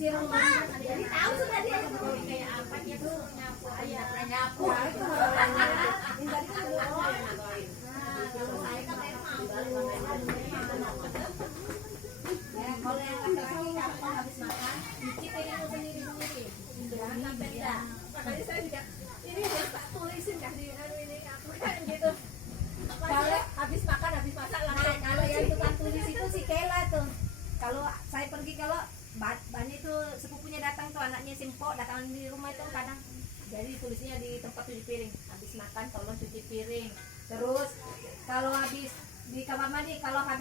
bersih rumah. Jadi tahu sudah dia kayak apa dia tuh nyapu aja, nyapu. Ini tadi kan kalau saya kan memang kalau yang laki-laki kalau habis makan dikit ini sendiri-sendiri. Jangan sampai tidak. Makanya saya juga ini harus tak tulisin dah di ini aku kan gitu. Kalau habis makan habis masak langsung. Kalau yang tukang tulis itu si Kela tuh. Kalau saya pergi kalau banyak itu sepupunya datang tuh anaknya Simpo datang di rumah itu kadang jadi tulisnya di tempat cuci piring habis makan tolong cuci piring terus kalau habis di kamar mandi kalau habis